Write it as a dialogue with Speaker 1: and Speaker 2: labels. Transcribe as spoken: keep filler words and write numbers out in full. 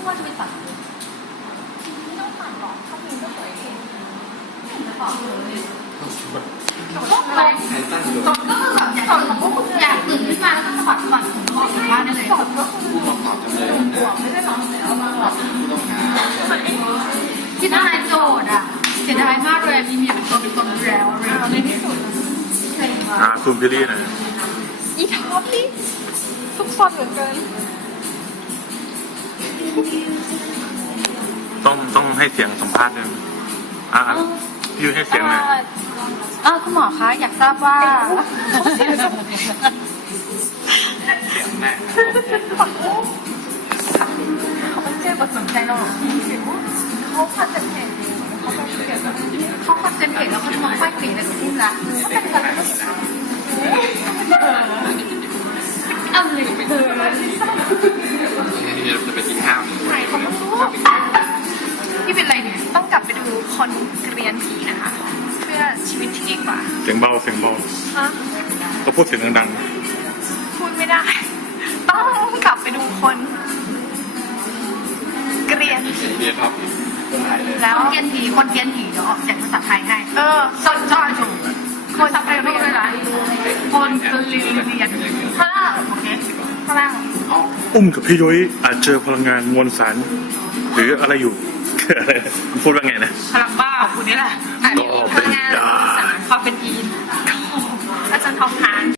Speaker 1: ไม่ว่าจะเป็นตัดเลยไม่ต้องตัดหรอกเขามีก็สวยเองไม่เห็นจะบอกเลยก็อะไรสดก็คือแบบสดของพวกคุณอยากตื่นขึ้นมาแล้วก็สะบัดสะบัดถึงออกจากบ้านได้เลยสดก็คือหัวไม่ได้ร้องเลยเอามาหรอกคิดอะไรโจทย์อ่ะเสียดายมากเลยมีเมียเป็นตัวเป็นตนแล้วในที่สุด
Speaker 2: อ่าซูมพี่ลี่หน่อย
Speaker 1: อีท็อปนี่ซุกซนเหลือเกิน
Speaker 2: ต้องต้องให้เสียงสัมภาษณ์ด้วยอ่ะพี่ให้เสียงหน่อย
Speaker 1: อ่าคุณหมอคะอยากทราบว่า
Speaker 2: เสียงแม่
Speaker 1: เขาไม่เจ็บบทสนใจหรอกเขาคอนเซนเทรตเขาคอนเซนเทรตเขาคอนเซนเทรตแล้วเขาจะมาค่อยปีอะไรกับที่ละเขาเป็นอะไรก็เอาเลยเธอ
Speaker 2: นี่จะไปกินข้าว
Speaker 1: ใช่เขาต้องรู้ที่เป็นอะไรเนี่ยต้องกลับไปดูคนเรียนผีนะคะเพื่อชีวิตที่ดีกว่า
Speaker 2: เสียงเบาเสียงเบา
Speaker 1: ฮะ
Speaker 2: ก็พูดเสียงดัง
Speaker 1: พูดไม่ได้ต้องกลับไปดูคนเรียนผีแล้วเรียนผีคนเรียนผีเดี๋ยวออกเสียงภาษาไทยให้เออสนใจถูกคนทำไปเรื่อยๆคนเรียนเรียนข้างล่างโอเคข้างล่าง
Speaker 2: อุ้มกับพี่ยุ้ยอาจเจอพลังงานมวลสารหรืออะไรอยู่อะไรพูดว่าไงนะ
Speaker 1: พลังบ้าของคุณนี่แหละพลังงานสารความเป็นอีนอาจารย์ทองทาน